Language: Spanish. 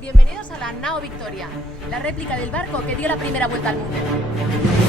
Bienvenidos a la Nao Victoria, la réplica del barco que dio la primera vuelta al mundo.